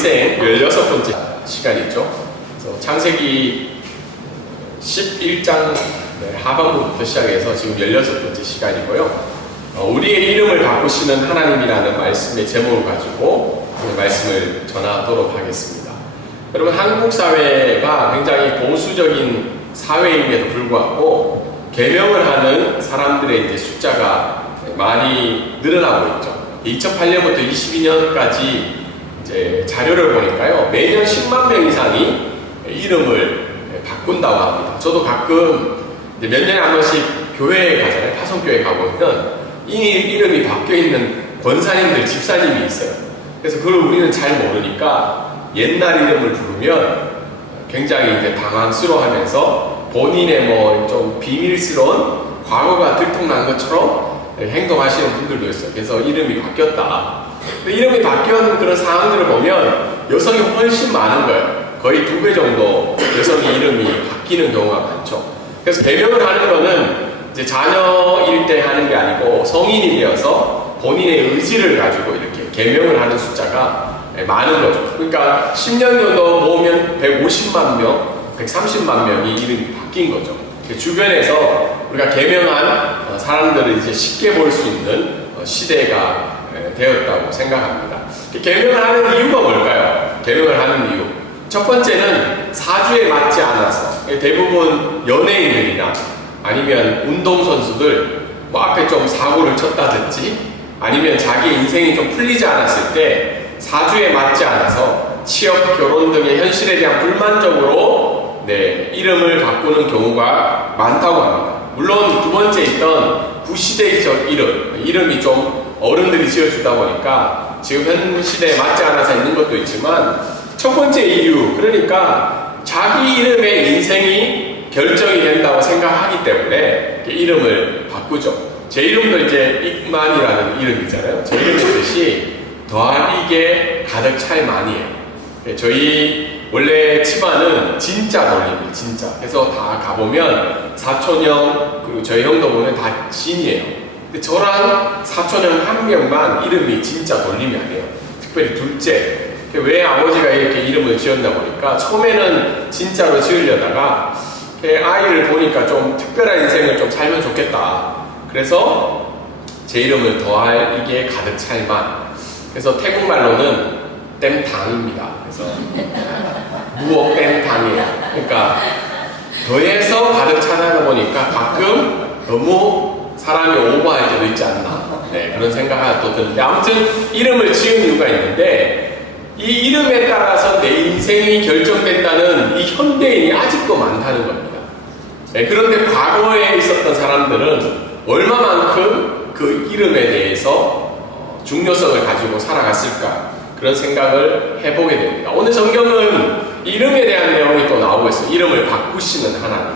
일생 16번째 시간이죠. 그래서 창세기 11장 하반부부터 시작해서 지금 16번째 시간이고요. 우리의 이름을 바꾸시는 하나님이라는 말씀의 제목을 가지고 오늘 말씀을 전하도록 하겠습니다. 여러분, 한국 사회가 굉장히 보수적인 사회임에도 불구하고 계명을 하는 사람들의 이제 숫자가 많이 늘어나고 있죠. 2008년부터 22년까지 이제 자료를 보니까요, 매년 10만 명 이상이 이름을 바꾼다고 합니다. 저도 가끔 이제 몇 년에 한 번씩 교회에 가잖아요. 파송교회 가보면 이 이름이 바뀌어 있는 권사님들, 집사님이 있어요. 그래서 그걸 우리는 잘 모르니까 옛날 이름을 부르면 굉장히 이제 당황스러워하면서 본인의 뭐 좀 비밀스러운 과거가 들통난 것처럼 행동하시는 분들도 있어요. 그래서 이름이 바뀌었다. 근데 이름이 바뀐 그런 상황들을 보면 여성이 훨씬 많은 거예요. 거의 2배 정도 여성이 이름이 바뀌는 경우가 많죠. 그래서 개명을 하는 거는 이제 자녀일 때 하는 게 아니고 성인이 되어서 본인의 의지를 가지고 이렇게 개명을 하는 숫자가 많은 거죠. 그러니까 10년 정도 모으면 150만 명, 130만 명이 이름이 바뀐 거죠. 주변에서 우리가 개명한 사람들을 이제 쉽게 볼 수 있는 시대가 되었다고 생각합니다. 개명을 하는 이유가 뭘까요? 개명을 하는 이유. 첫 번째는 사주에 맞지 않아서, 대부분 연예인들이나 아니면 운동선수들 뭐 앞에 좀 사고를 쳤다든지 아니면 자기 인생이 좀 풀리지 않았을 때 사주에 맞지 않아서 취업, 결혼 등의 현실에 대한 불만족으로 이름을 바꾸는 경우가 많다고 합니다. 물론 두 번째 있던 구시대적 이름이 좀 어른들이 지어주다 보니까 지금 현 시대에 맞지 않아서 있는 것도 있지만, 첫 번째 이유, 그러니까 자기 이름의 인생이 결정이 된다고 생각하기 때문에 이름을 바꾸죠. 제 이름도 이제 익만이라는 이름이잖아요. 제 이름의 뜻이 더하기에 가득 찰 만이에요. 저희 원래 집안은 진짜 돌림이에요. 진짜. 그래서 다 가보면 사촌형, 그리고 저희 형도 보면 다 진이에요. 근데 저랑 사촌형 한 명만 이름이 진짜 돌림이 아니에요. 특별히 둘째. 왜 아버지가 이렇게 이름을 지었나 보니까 처음에는 진짜로 지으려다가 아이를 보니까 좀 특별한 인생을 좀 살면 좋겠다. 그래서 제 이름을 더하기에 가득 찰 만. 그래서 태국말로는 땜당입니다. 그래서 무억 땜당이에요. 그러니까 더해서 가득 차다 보니까 가끔 너무 사람이 오버할 때도 있지 않나. 그런 생각이 또 드는데, 아무튼 이름을 지은 이유가 있는데, 이 이름에 따라서 내 인생이 결정된다는 이 현대인이 아직도 많다는 겁니다. 그런데 과거에 있었던 사람들은 얼마만큼 그 이름에 대해서 중요성을 가지고 살아갔을까, 그런 생각을 해보게 됩니다. 오늘 성경은 이름에 대한 내용이 또 나오고 있어요. 이름을 바꾸시는 하나님.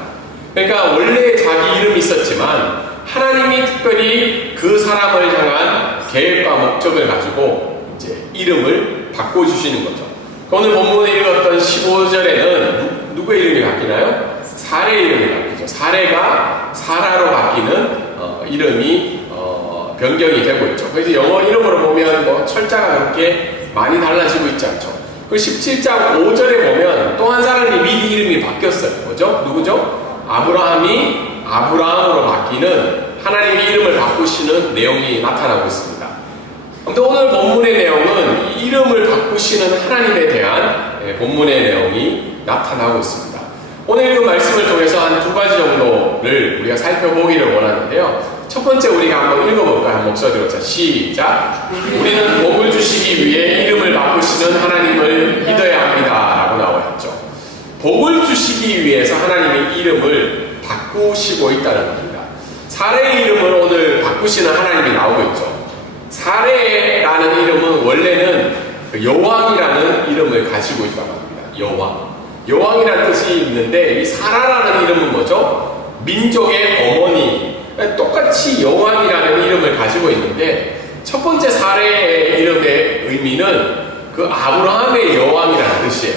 그러니까 원래 자기 이름이 있었지만 하나님이 특별히 그 사람을 향한 계획과 목적을 가지고 이제 이름을 바꿔주시는 거죠. 오늘 본문에 읽었던 15절에는 누구의 이름이 바뀌나요? 사례의 이름이 바뀌죠. 사례가 사라로 바뀌는 이름이 변경이 되고 있죠. 그래서 영어 이름으로 보면 뭐 철자가 그렇게 많이 달라지고 있지 않죠. 그 17장 5절에 보면 또 한 사람이 미리 이름이 바뀌었어요. 뭐죠? 누구죠? 아브라함이 아브라함으로 바뀌는, 하나님이 이름을 바꾸시는 내용이 나타나고 있습니다. 아무튼 오늘 본문의 내용은 이름을 바꾸시는 하나님에 대한 본문의 내용이 나타나고 있습니다. 오늘 읽은 말씀을 통해서 한 2가지 정도를 우리가 살펴보기를 원하는데요. 첫 번째, 우리가 한번 읽어볼까요? 한 목소리로. 자, 시작. 우리는 복을 주시기 위해 이름을 바꾸시는 하나님을 믿어야 합니다. 라고 나와 있죠. 복을 주시기 위해서 하나님의 이름을 바꾸시고 있다는 겁니다. 사례의 이름을 오늘 바꾸시는 하나님이 나오고 있죠. 사례라는 이름은 원래는 여왕이라는 이름을 가지고 있다고 합니다. 여왕. 여왕이라는 뜻이 있는데, 이 사라라는 이름은 뭐죠? 민족의 어머니. 똑같이 여왕이라는 이름을 가지고 있는데, 첫 번째 사례의 이름의 의미는 그 아브라함의 여왕이라는 뜻이에요.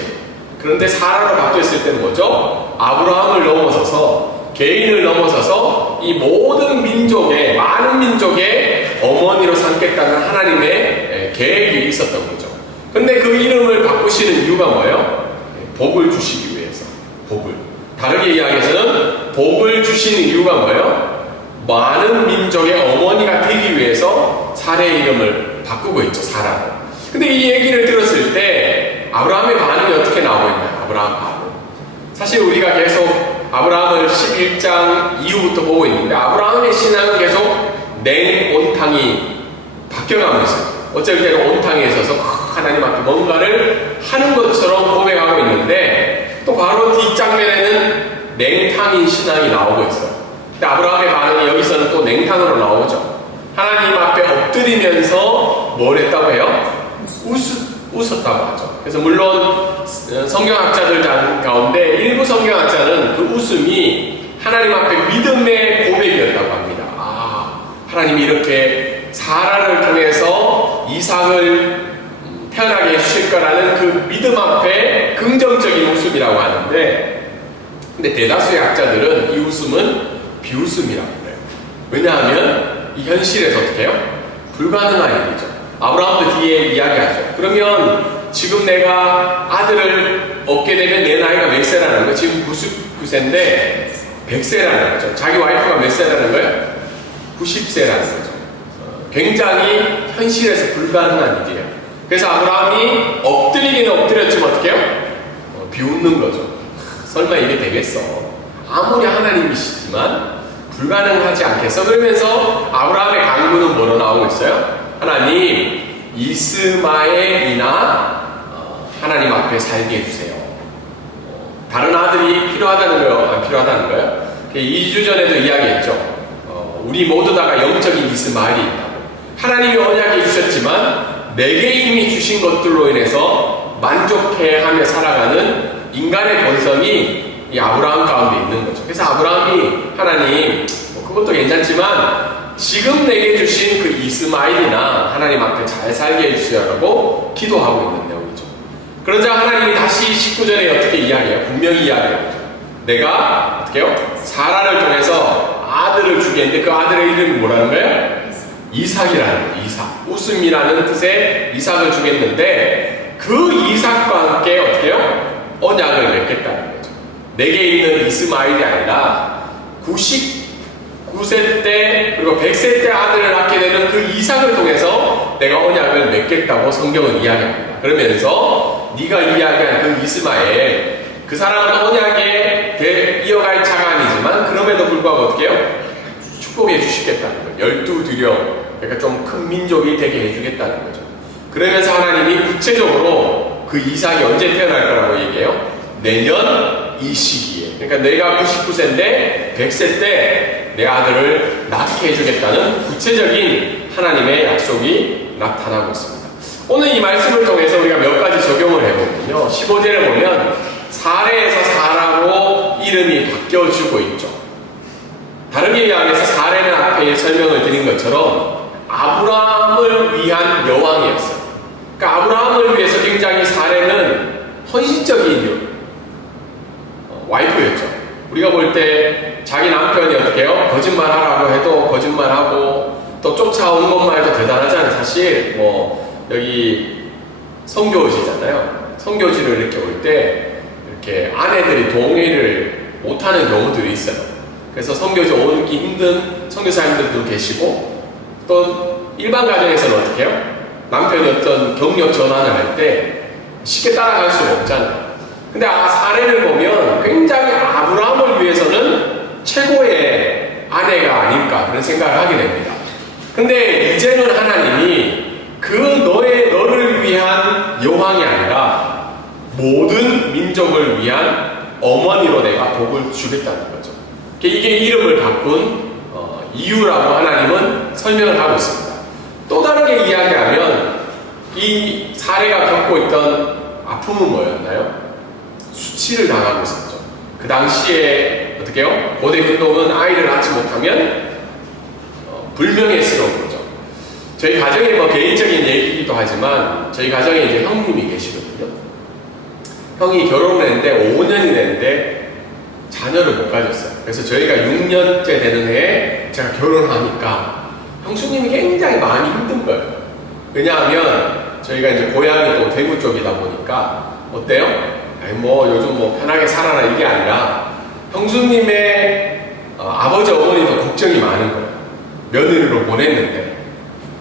그런데 사라로 바뀌었을 때는 뭐죠? 아브라함을 넘어서서, 개인을 넘어서서 이 모든 민족의, 많은 민족의 어머니로 삼겠다는 하나님의 계획이 있었던 거죠. 근데 그 이름을 바꾸시는 이유가 뭐예요? 복을 주시기 위해서. 복을. 다르게 이야기해서는 복을 주시는 이유가 뭐예요? 많은 민족의 어머니가 되기 위해서 사라의 이름을 바꾸고 있죠. 사라로. 근데 이 얘기를 들었을 때 아브라함의 반응이 어떻게 나오고 있나요? 아브라함 반응. 사실 우리가 계속 아브라함을 11장 이후부터 보고 있는데 아브라함의 신앙은 계속 냉온탕이 바뀌어가고 있어요. 어쩔 때는 온탕에 있어서 하나님 앞에 뭔가를 하는 것처럼 고백하고 있는데 또 바로 뒷장면에는 냉탕인 신앙이 나오고 있어요. 근데 아브라함의 반응이 여기서는 또 냉탕으로 나오죠. 하나님 앞에 엎드리면서 뭘 했다고 해요? 웃었다고 하죠. 그래서 물론 성경학자들 가운데 일부 성경학자는 그 웃음이 하나님 앞에 믿음의 고백이었다고 합니다. 아, 하나님이 이렇게 사라를 통해서 이삭을 태어나게 해주실 거라는 그 믿음 앞에 긍정적인 웃음이라고 하는데, 근데 대다수의 학자들은 이 웃음은 비웃음이라고 해요. 왜냐하면 이 현실에서 어떻게 해요? 불가능한 일이죠. 아브라함도 뒤에 이야기하죠. 그러면 지금 내가 아들을 얻게 되면 내 나이가 몇 세라는 거예요? 지금 99세인데 100세라는 거죠. 자기 와이프가 몇 세라는 거예요? 90세라는 거죠. 굉장히 현실에서 불가능한 일이에요. 그래서 아브라함이 엎드리기는 엎드렸지만 어떻게 해요? 비웃는 거죠. 설마 이게 되겠어. 아무리 하나님이시지만 불가능하지 않겠어. 그러면서 아브라함의 강구는 뭐로 나오고 있어요? 하나님, 이스마엘이나 하나님 앞에 살게 해주세요. 다른 아들이 필요하다는 거예요? 안 필요하다는 거예요? 2주 전에도 이야기했죠. 우리 모두 다가 영적인 이스마엘이 있다고. 하나님이 언약해 주셨지만 내게 이미 주신 것들로 인해서 만족해하며 살아가는 인간의 본성이 이 아브라함 가운데 있는 거죠. 그래서 아브라함이 하나님, 그것도 괜찮지만 지금 내게 주신 그 이스마엘이나 하나님 앞에 잘 살게 해주시라고 기도하고 있는 내용이죠. 그러자 하나님이 다시 19절에 어떻게 이야기해요? 분명히 이야기해요. 내가 어떻게 해요? 사라를 통해서 아들을 주겠는데 그 아들의 이름이 뭐라는 거예요? 이삭이라는 거예요. 이삭. 웃음이라는 뜻의 이삭을 주겠는데 그 이삭과 함께 어떻게 해요? 언약을 맺겠다는 거죠. 내게 있는 이스마엘이 아니라 99세 때 그리고 100세 때 아들을 낳게 되는 그 이삭을 통해서 내가 언약을 맺겠다고 성경은 이야기합니다. 그러면서 네가 이야기한 그 이스마엘, 그 사람은 언약에 이어갈 자가 아니지만 그럼에도 불구하고 어떻게 해요? 축복해 주시겠다는 거예요. 12두령, 그러니까 좀 큰 민족이 되게 해주겠다는 거죠. 그러면서 하나님이 구체적으로 그 이삭이 언제 태어날 거라고 얘기해요? 내년 이 시기에. 그러니까 내가 99세인데 100세 때 내 아들을 낳게 해주겠다는 구체적인 하나님의 약속이 나타나고 있습니다. 오늘 이 말씀을 통해서 우리가 몇 가지 적용을 해보면요. 15절에 보면 사레에서 사라로 이름이 바뀌어주고 있죠. 다르게 이야기해서 사레는 앞에 설명을 드린 것처럼 아브라함을 위한 여왕이었어요. 그러니까 아브라함을 위해서 굉장히 사레는 헌신적인 와이프였죠. 우리가 볼 때 자기 남편이 어떻게 해요? 거짓말하라고 해도 거짓말하고 또 쫓아온 것만 해도 대단하잖아요. 사실 여기 선교지잖아요. 선교지를 이렇게 올 때 이렇게 아내들이 동의를 못하는 경우들이 있어요. 그래서 선교지 오기 힘든 선교사님들도 계시고 또 일반 가정에서는 어떻게 해요? 남편이 어떤 경력 전환을 할 때 쉽게 따라갈 수가 없잖아요. 근데 사례를 보면 굉장히 아브라함을 위해서는 최고의 아내가 아닐까 그런 생각을 하게 됩니다. 근데 이제는 하나님이 너를 위한 여왕이 아니라 모든 민족을 위한 어머니로 내가 복을 주겠다는 거죠. 이게 이름을 바꾼 이유라고 하나님은 설명을 하고 있습니다. 또 다르게 이야기하면 이 사례가 겪고 있던 아픔은 뭐였나요? 수치를 당하고 있었죠. 그 당시에 어떻게 해요? 고대 근동은 아이를 낳지 못하면 불명예스러운 거죠. 저희 가정에 개인적인 얘기이기도 하지만 저희 가정에 이제 형님이 계시거든요. 형이 결혼을 했는데 5년이 됐는데 자녀를 못 가졌어요. 그래서 저희가 6년째 되는 해에 제가 결혼하니까 형수님이 굉장히 마음이 힘든 거예요. 왜냐하면 저희가 이제 고향이 또 대구 쪽이다 보니까 어때요? 아니 뭐 요즘 뭐 편하게 살아라 이게 아니라 형수님의 아버지 어머니도 걱정이 많은 거예요. 며느리로 보냈는데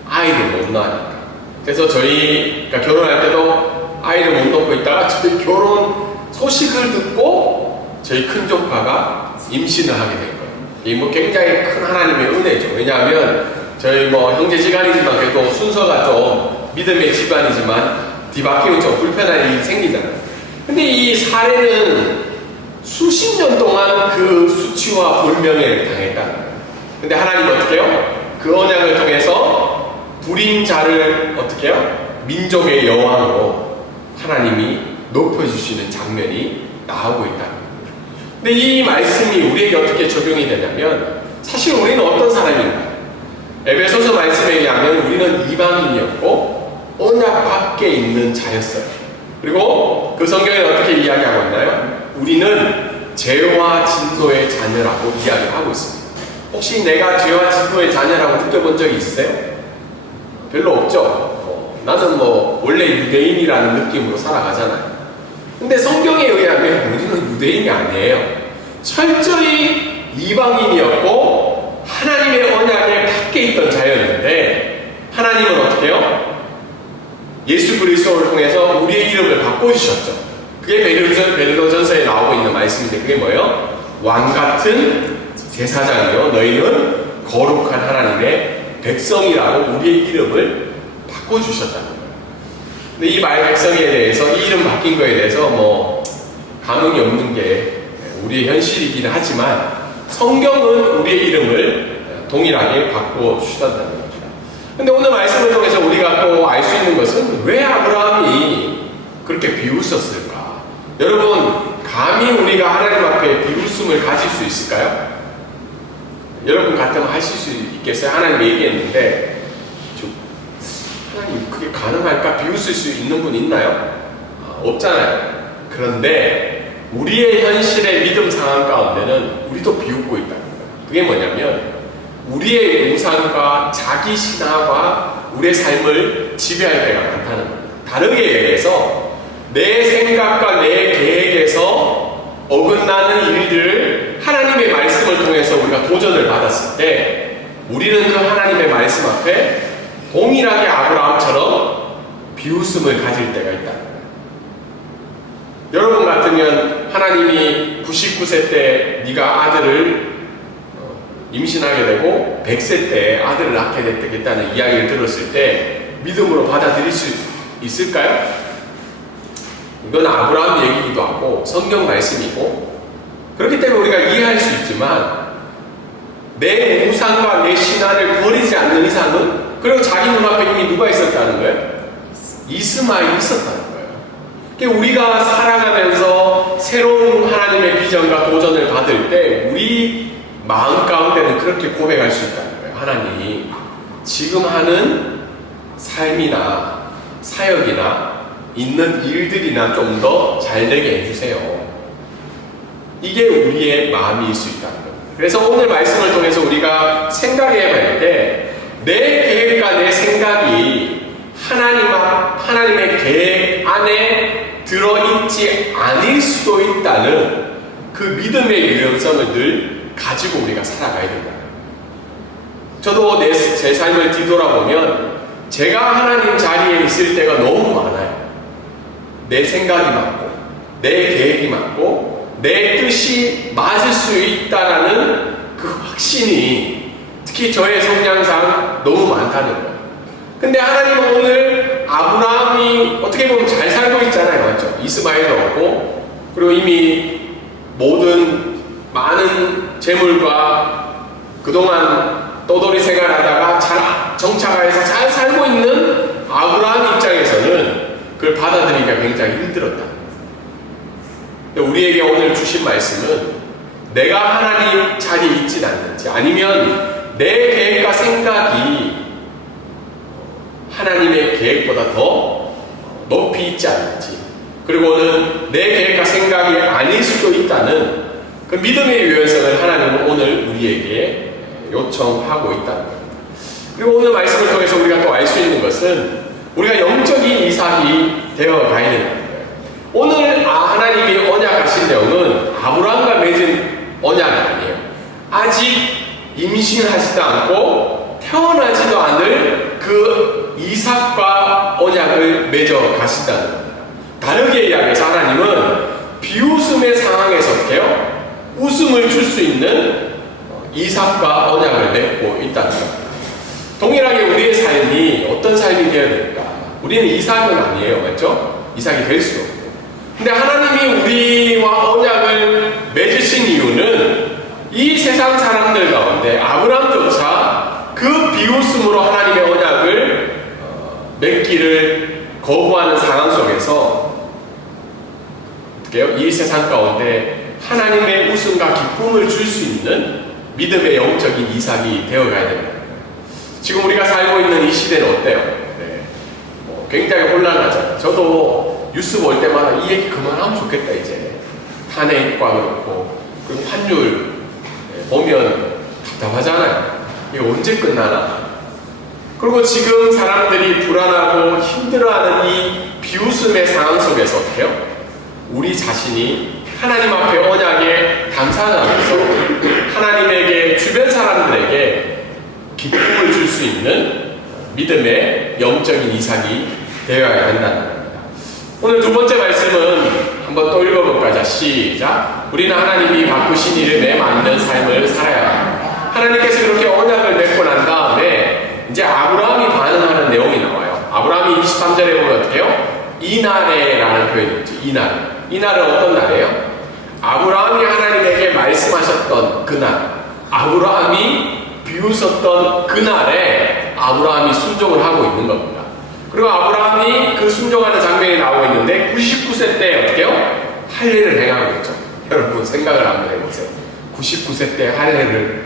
아이를 못 낳으니까. 그래서 저희가 결혼할 때도 아이를 못 낳고 있다가 저희 결혼 소식을 듣고 저희 큰 조카가 임신을 하게 된 거예요. 이 뭐 굉장히 큰 하나님의 은혜죠. 왜냐하면 저희 뭐 형제지간이지만 그래도 순서가 좀 믿음의 집안이지만 뒤바뀌면 좀 불편한 일이 생기잖아요. 근데 이 사례는 수십 년 동안 그 수치와 불명예를 당했다는 거예요. 근데 하나님은 어떻게 해요? 그 언약을 통해서 불인 자를 어떻게 해요? 민족의 여왕으로 하나님이 높여주시는 장면이 나오고 있다는 거예요. 근데 이 말씀이 우리에게 어떻게 적용이 되냐면 사실 우리는 어떤 사람인가요? 에베소서 말씀에 의하면 우리는 이방인이었고 언약 밖에 있는 자였어요. 그리고 그 성경에 어떻게 이야기하고 있나요? 우리는 죄와 진노의 자녀라고 이야기하고 있습니다. 혹시 내가 죄와 진노의 자녀라고 느껴본 적이 있어요? 별로 없죠. 나는 뭐 원래 유대인이라는 느낌으로 살아가잖아요. 근데 성경에 의하면 우리는 유대인이 아니에요. 철저히 이방인이었고 하나님의 언약에 밖에 있던 자였는데 하나님은 어떻게 해요? 예수 그리스도를 통해서 우리의 이름을 바꿔주셨죠. 그게 베드로전서에 나오고 있는 말씀인데 그게 뭐예요? 왕같은 제사장이요 너희는 거룩한 하나님의 백성이라고 우리의 이름을 바꿔주셨다는 거예요. 근데 이 말 백성에 대해서 이 이름 바뀐 거에 대해서 뭐 감흥이 없는 게 우리의 현실이기는 하지만 성경은 우리의 이름을 동일하게 바꿔주셨다는 겁니다. 근데 오늘 말씀을 통해서 우리가 또 알 수 있는 것은 왜 아브라함이 그렇게 비웃었을까? 여러분 감히 우리가 하나님 앞에 비웃음을 가질 수 있을까요? 여러분 같으면 하실 수 있겠어요? 하나님 얘기했는데 하나님 그게 가능할까? 비웃을 수 있는 분 있나요? 없잖아요. 그런데 우리의 현실의 믿음 상황 가운데는 우리도 비웃고 있다는 거예요. 그게 뭐냐면 우리의 우상과 자기 신화가 우리의 삶을 지배할 때가 많다는 겁니다. 다르게 얘기해서 내 생각과 내 계획에서 어긋나는 일들을 하나님의 말씀을 통해서 우리가 도전을 받았을 때 우리는 그 하나님의 말씀 앞에 동일하게 아브라함처럼 비웃음을 가질 때가 있다는 거예요. 여러분 같으면 하나님이 99세 때 네가 아들을 임신하게 되고 100세 때 아들을 낳게 되겠다는 이야기를 들었을 때 믿음으로 받아들일 수 있을까요? 이건 아브라함 얘기이기도 하고 성경 말씀이고 그렇기 때문에 우리가 이해할 수 있지만 내 우상과 내 신화를 버리지 않는 이상은 그리고 자기 눈앞에 이미 누가 있었다는 거예요? 이스마엘이 있었다는 거예요. 그러니까 우리가 살아가면서 새로운 하나님의 비전과 도전을 받을 때 우리 마음 가운데는 그렇게 고백할 수 있다는 거예요. 하나님, 지금 하는 삶이나 사역이나 있는 일들이나 좀 더 잘되게 해주세요. 이게 우리의 마음일 수 있다는 거예요. 그래서 오늘 말씀을 통해서 우리가 생각해 볼 때 내 계획과 내 생각이 하나님의 계획 안에 들어있지 않을 수도 있다는 그 믿음의 유연성을 늘 가지고 우리가 살아가야 된다. 저도 제 삶을 뒤돌아보면 제가 하나님 자리에 있을 때가 너무 많아요. 내 생각이 맞고 내 계획이 맞고 내 뜻이 맞을 수 있다라는 그 확신이 특히 저의 성향상 너무 많다는 거예요. 근데 하나님은 오늘 아브라함이 어떻게 보면 잘 살고 있잖아요. 맞죠? 이스마엘도 없고 그리고 이미 모든 많은 재물과 그동안 떠돌이 생활하다가 잘 정착해서 잘 살고 있는 아브라함 입장에서는 그걸 받아들이기가 굉장히 힘들었다. 우리에게 오늘 주신 말씀은 내가 하나님 자리에 있진 않는지 아니면 내 계획과 생각이 하나님의 계획보다 더 높이 있지 않는지 그리고는 내 계획과 생각이 아닐 수도 있다는 그 믿음의 유연성을 하나님은 오늘 우리에게 요청하고 있다는 겁니다. 그리고 오늘 말씀을 통해서 우리가 또 알 수 있는 것은 우리가 영적인 이삭이 되어 가야 되는 거예요. 오늘 하나님이 언약하신 내용은 아브라함과 맺은 언약이 아니에요. 아직 임신하지도 않고 태어나지도 않을 그 이삭과 언약을 맺어 가신다는 겁니다. 다르게 이야기해서 하나님은 비웃음의 상황에서 어떻게 해요? 웃음을 줄 수 있는 이삭과 언약을 맺고 있다는 겁니다. 동일하게 우리의 삶이 어떤 삶이 되어야 될까? 우리는 이삭은 아니에요. 맞죠? 이삭이 될 수 없고. 근데 하나님이 우리와 언약을 맺으신 이유는 이 세상 사람들 가운데 아브라함조차 그 비웃음으로 하나님의 언약을 맺기를 거부하는 상황 속에서 이 세상 가운데 하나님의 웃음과 기쁨을 줄 수 있는 믿음의 영적인 이삭이 되어가야 됩니다. 지금 우리가 살고 있는 이 시대는 어때요? 네. 굉장히 혼란하죠. 저도 뉴스 볼 때마다 이 얘기 그만하면 좋겠다 이제. 탄핵과 그렇고 그리고 환율 보면 답답하잖아요. 이게 언제 끝나나? 그리고 지금 사람들이 불안하고 힘들어하는 이 비웃음의 상황 속에서 어떻게 해요? 우리 자신이 하나님 앞에 언약에 감사하면서 하나님에게 주변 사람들에게 기쁨을 줄 수 있는 믿음의 영적인 이삭이 되어야 한다는 겁니다. 오늘 두 번째 말씀은 한번 또 읽어볼까요? 자, 시작. 우리는 하나님이 바꾸신 일에 매 맞는 삶을 살아야 합니다. 하나님께서 그렇게 언약을 맺고 난 다음에 이제 아브라함이 반응하는 내용이 나와요. 아브라함이 23절에 보면 어떻게 해요? 이날에라는 표현이 있죠. 이날은 어떤 날이에요? 아브라함이 하나님에게 말씀하셨던 그날, 아브라함이 비웃었던 그날에 아브라함이 순종을 하고 있는 겁니다. 그리고 아브라함이 그 순종하는 장면이 나오고 있는데 99세 때 어떻게 해요? 할례를 행하고 있죠. 여러분 생각을 한번 해보세요. 99세 때 할례를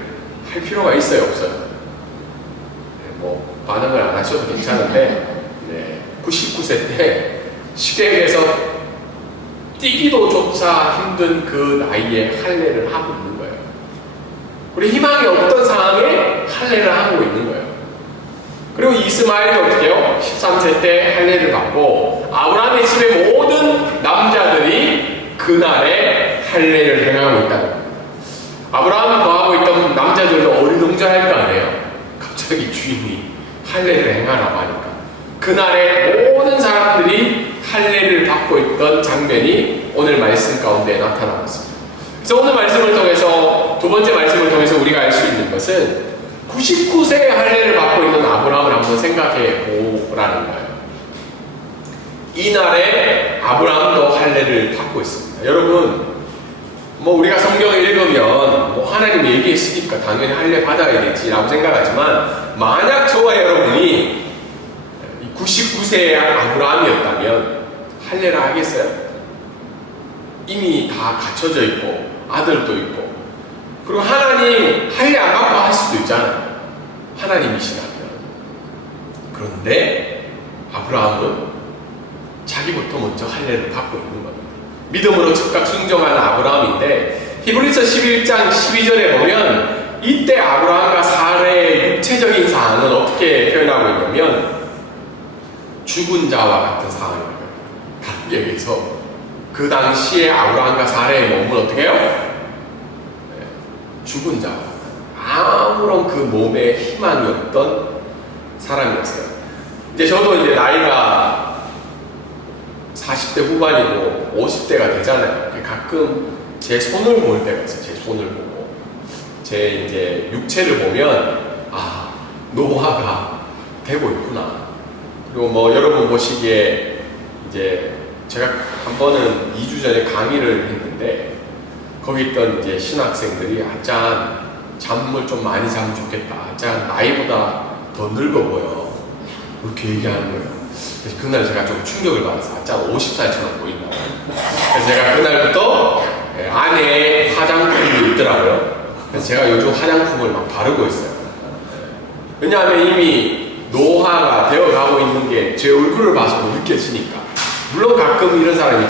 할 필요가 있어요? 없어요? 뭐 반응을 안 하셔도 괜찮은데 99세 때 시댁에서 뛰기도 조차 힘든 그 나이에 할례를 하고 있는 거예요. 우리 희망이 없던 상황에 할례를 하고 있는 거예요. 그리고 이스마엘도 어떻게 해요? 13세 때 할례를 받고 아브라함의 집의 모든 남자들이 그날에 할례를 행하고 있다는 겁니다. 아브라함을 거하고 있던 남자들도 어리둥절할 거 아니에요. 갑자기 주인이 할례를 행하라고 하니까 그날에 모든 사람들이 할례를 받고 있던 장면이 오늘 말씀 가운데 나타나고 있습니다. 그래서 오늘 말씀을 통해서 두 번째 말씀을 통해서 우리가 알 수 있는 것은 99세에 할례를 받고 있는 아브라함을 한번 생각해 보라는 거예요. 이날에 아브라함도 할례를 받고 있습니다. 여러분, 뭐 우리가 성경을 읽으면 뭐 하나님이 얘기했으니까 당연히 할례 받아야겠지라고 생각하지만 만약 저와 여러분이 99세의 아브라함이었다면 할례를 하겠어요? 이미 다 갖춰져 있고 아들도 있고 그리고 하나님 할례 안 받고 할 수도 있잖아요. 하나님이시라면. 그런데 아브라함은 자기부터 먼저 할례를 받고 있는 겁니다. 믿음으로 즉각 순종하는 아브라함인데 히브리서 11장 12절에 보면 이때 아브라함과 사라의 육체적인 상황은 어떻게 표현하고 있냐면 죽은 자와 같은 상황입니다. 다른 얘기해서 그 당시에 아브라함과 사라의 몸은 어떻게 해요? 죽은 자와 아무런 그 몸에 희망이 없던 사람이었어요. 이제 저도 이제 나이가 40대 후반이고 50대가 되잖아요. 가끔 제 손을 볼 때가 있어요. 제 손을 보고 제 이제 육체를 보면 노화가 되고 있구나. 그리고 뭐 여러분 보시기에 이제 제가 한 번은 2주 전에 강의를 했는데 거기 있던 이제 신학생들이 잠을 좀 많이 자면 좋겠다. 나이보다 더 늙어 보여. 그렇게 얘기하는 거예요. 그래서 그날 제가 좀 충격을 받았어요. 50살처럼 보인다고. 그래서 제가 그날부터 안에 화장품이 있더라고요. 그래서 제가 요즘 화장품을 막 바르고 있어요. 왜냐하면 이미 노화가 되어가고 있는 게 제 얼굴을 봐서도 느껴지니까. 물론 가끔 이런 사람이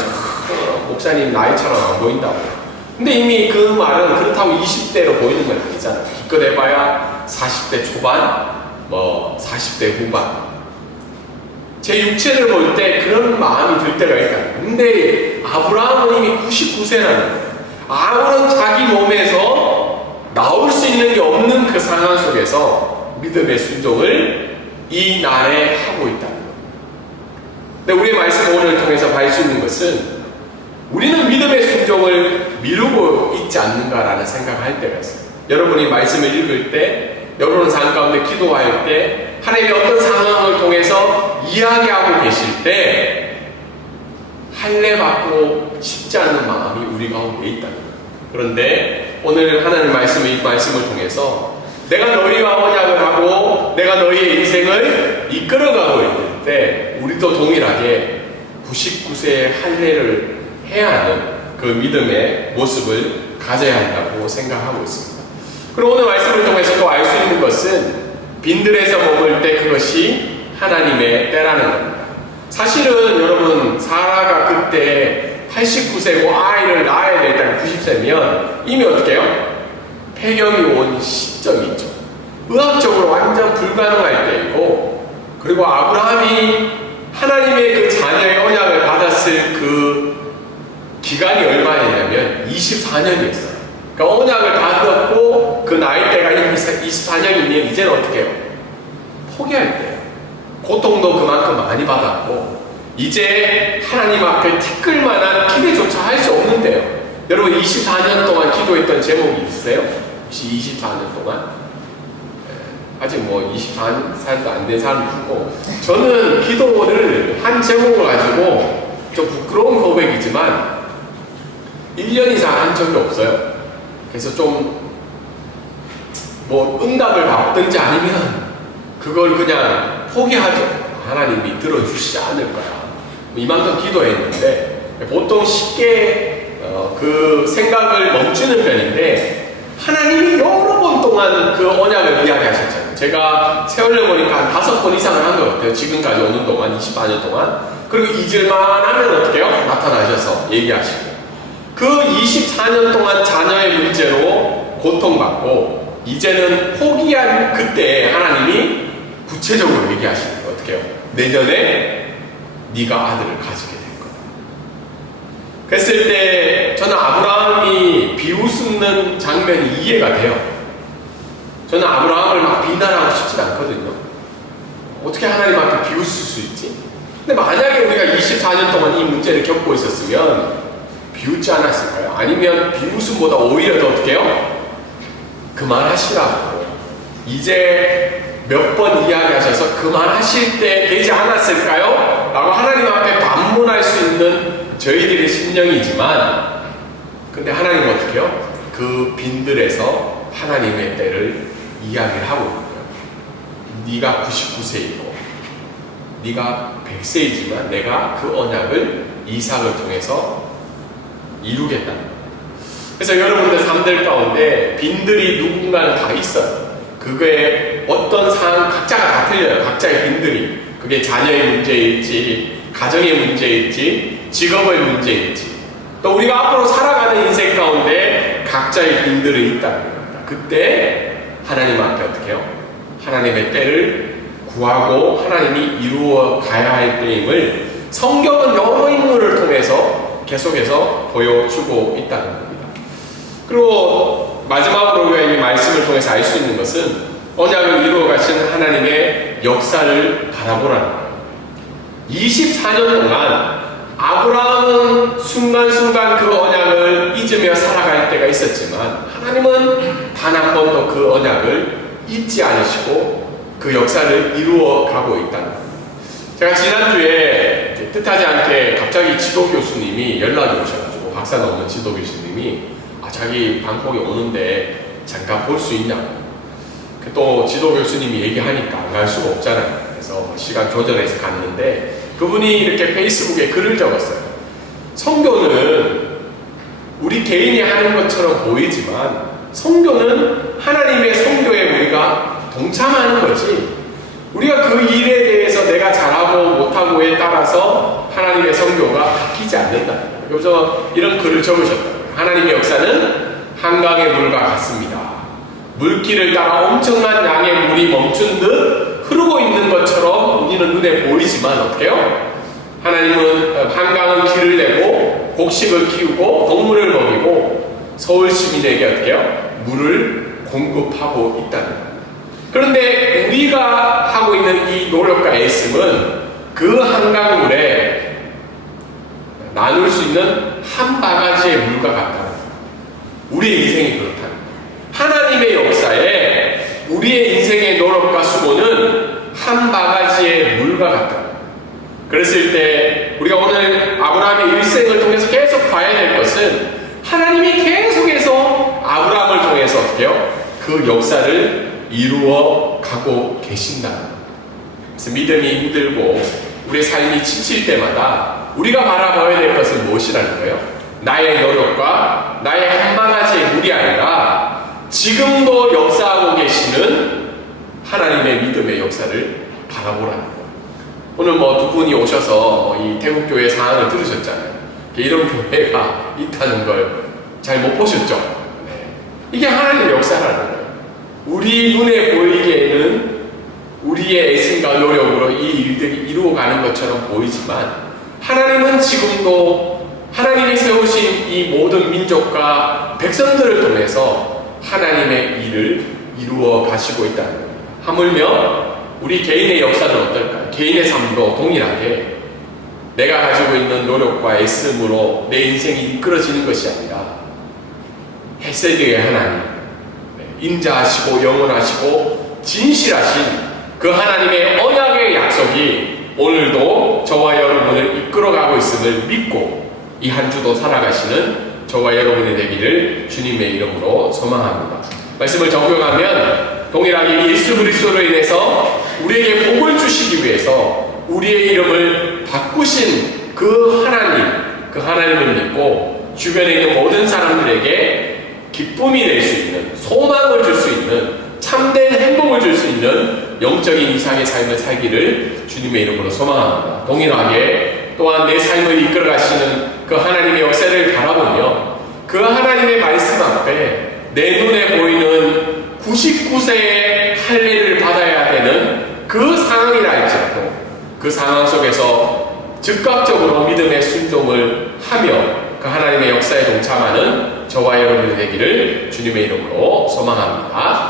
목사님 나이처럼 안 보인다고. 근데 이미 그 말은 그렇다고 20대로 보이는 건 아니잖아요. 기껏 해봐야 40대 초반, 40대 후반. 제 육체를 볼 때 그런 마음이 들 때가 있다. 근데 아브라함은 이미 99세라는 거예요. 아무런 자기 몸에서 나올 수 있는 게 없는 그 상황 속에서 믿음의 순종을 이 날에 하고 있다는 거예요. 근데 우리의 말씀 오늘 통해서 볼 수 있는 것은 우리는 믿음의 순종을 미루고 있지 않는가라는 생각을 할 때가 있어요. 여러분이 말씀을 읽을 때, 여러분 삶 가운데 기도할 때, 하나님의 어떤 상황을 통해서 이야기하고 계실 때 할례받고 싶지 않은 마음이 우리 가운데 있다는 거예요. 그런데 오늘 하나님 이 말씀을 통해서 내가 너희와 언약을 하고 내가 너희의 인생을 이끌어가고 있을 때 우리도 동일하게 99세의 할례를 해야 하는 그 믿음의 모습을 가져야 한다고 생각하고 있습니다. 그리고 오늘 말씀을 통해서 또 알 수 있는 것은 빈들에서 먹을 때 그것이 하나님의 때라는 겁니다. 사실은 여러분 사라가 그때 89세고 아이를 낳아야 될 때 90세면 이미 어떻게 해요? 폐경이 온 시점이 있죠. 의학적으로 완전 불가능할 때이고, 그리고 아브라함이 하나님의 그 자녀의 언약을 받았을 그 기간이 얼마였냐면 24년이었어요. 그러니까 언약을 받았고 그 나이대가 24년이면 이제는 어떻게 해요? 포기할 때예요. 고통도 그만큼 많이 받았고 이제 하나님 앞에 티끌 만한 기대조차 할 수 없는데요. 여러분 24년 동안 기도했던 제목이 있으세요? 혹시 24년 동안? 아직 뭐 24살도 안 된 사람도 있고, 저는 기도를 한 제목을 가지고 좀 부끄러운 고백이지만 1년 이상 한 적이 없어요. 그래서 좀 뭐 응답을 받든지 아니면 그걸 그냥 포기하죠. 하나님이 들어주시지 않을 거야. 이만큼 기도했는데 보통 쉽게 그 생각을 멈추는 편인데, 하나님이 여러 번 동안 그 언약을 이야기하셨잖아요. 제가 세월을 보니까 한 5번 이상을 한 것 같아요. 지금까지 오는 동안, 24년 동안. 그리고 잊을만 하면 어떻게 해요? 나타나셔서 얘기하시고. 그 24년 동안 자녀의 문제로 고통받고 이제는 포기한 그때 하나님이 구체적으로 얘기하시는 거예요. 어떻게 해요? 내년에 네가 아들을 가지게 될 거다. 그랬을 때 저는 아브라함이 비웃는 장면이 이해가 돼요. 저는 아브라함을 막 비난하고 싶지 않거든요. 어떻게 하나님 앞에 비웃을 수 있지? 근데 만약에 우리가 24년 동안 이 문제를 겪고 있었으면 비웃지 않았을까요? 아니면 비웃음보다 오히려 더 어떻게 해요? 그만하시라고 이제 몇 번 이야기하셔서 그만하실 때 되지 않았을까요? 라고 하나님 앞에 반문할 수 있는 저희들의 심령이지만, 근데 하나님은 어떻게 해요? 그 빈들에서 하나님의 때를 이야기를 하고 있는 거예요. 네가 99세이고 네가 100세이지만 내가 그 언약을 이삭을 통해서 이루겠다는 거예요. 그래서 여러분들 삶들 가운데 빈들이 누군가는 다 있어요. 그게 어떤 상황 각자가 다 틀려요. 각자의 빈들이. 그게 자녀의 문제일지, 가정의 문제일지, 직업의 문제일지, 또 우리가 앞으로 살아가는 인생 가운데 각자의 빈들이 있다는 겁니다. 그때 하나님 앞에 어떻게 해요? 하나님의 때를 구하고 하나님이 이루어 가야 할 때임을 성경은 여러 인물을 통해서 계속해서 보여주고 있다는 겁니다. 그리고 마지막으로 우리가 이 말씀을 통해서 알 수 있는 것은 언약을 이루어 가신 하나님의 역사를 바라보라는 거예요. 24년 동안 아브라함은 순간순간 그 언약을 잊으며 살아갈 때가 있었지만 하나님은 단 한 번도 그 언약을 잊지 않으시고 그 역사를 이루어 가고 있다는 거예요. 제가 지난주에 뜻하지 않게 갑자기 지도 교수님이 연락이 오셔가지고, 박사 넘은 지도 교수님이 자기 방콕에 오는데 잠깐 볼 수 있냐고. 또 지도 교수님이 얘기하니까 안 갈 수가 없잖아요. 그래서 시간 조절해서 갔는데 그분이 이렇게 페이스북에 글을 적었어요. 성교는 우리 개인이 하는 것처럼 보이지만 성교는 하나님의 성교에 우리가 동참하는 거지, 우리가 그 일에 대해서 내가 잘하고 못하고에 따라서 하나님의 성교가 바뀌지 않는다. 그래서 이런 글을 적으셨다. 하나님의 역사는 한강의 물과 같습니다. 물길을 따라 엄청난 양의 물이 멈춘 듯 흐르고 있는 것처럼 우리는 눈에 보이지만 어때요? 하나님은 한강은 길을 내고 곡식을 키우고 동물을 먹이고 서울 시민에게 어때요? 물을 공급하고 있다는 거예요. 그런데 우리가 하고 있는 이 노력과 애씀은 그 한강물에 나눌 수 있는 한 바가지의 물과 같다는 거예요. 우리의 인생이 그렇다는 거예요. 하나님의 역사에 우리의 인생의 노력과 수고는 한 바가지의 물과 같다. 그랬을 때 우리가 오늘 아브라함의 일생을 통해서 계속 봐야 될 것은 하나님이 계속해서 아브라함을 통해서 어떻게요? 그 역사를 이루어 가고 계신다. 그래서 믿음이 힘들고 우리의 삶이 지칠 때마다 우리가 바라봐야 될 것은 무엇이라는 거예요? 나의 노력과 나의 한 바가지의 물이 아니라 지금도 역사하고 계시는 하나님의 믿음의 역사를 바라보라는 거예요. 오늘 두 분이 오셔서 이 태국교회 상황을 들으셨잖아요. 이런 교회가 있다는 걸 잘 못 보셨죠? 네. 이게 하나님의 역사라는 거예요. 우리 눈에 보이기에는 우리의 애씀과 노력으로 이 일들이 이루어가는 것처럼 보이지만 하나님은 지금도 하나님이 세우신 이 모든 민족과 백성들을 통해서 하나님의 일을 이루어 가시고 있다는 겁니다. 하물며 우리 개인의 역사는 어떨까요? 개인의 삶도 동일하게 내가 가지고 있는 노력과 애씀으로 내 인생이 이끌어지는 것이 아니라 헤세드의 하나님, 인자하시고 영원하시고 진실하신 그 하나님의 언약의 약속이 오늘도 저와 여러분을 이끌어가고 있음을 믿고 이 한 주도 살아가시는 저와 여러분이 되기를 주님의 이름으로 소망합니다. 말씀을 적용하면 동일하게 예수 그리스도로 인해서 우리에게 복을 주시기 위해서 우리의 이름을 바꾸신 그 하나님을 믿고 주변에 있는 모든 사람들에게 기쁨이 될 수 있는, 소망을 줄 수 있는, 참된 행복을 줄 수 있는 영적인 이상의 삶을 살기를 주님의 이름으로 소망합니다. 동일하게 또한 내 삶을 이끌어가시는 그 하나님의 역사를 바라보며 그 하나님의 말씀 앞에 내 눈에 보이는 99세의 할례를 받아야 되는 그 상황이라 할지라도 그 상황 속에서 즉각적으로 믿음의 순종을 하며 그 하나님의 역사에 동참하는 저와 여러분이 되기를 주님의 이름으로 소망합니다.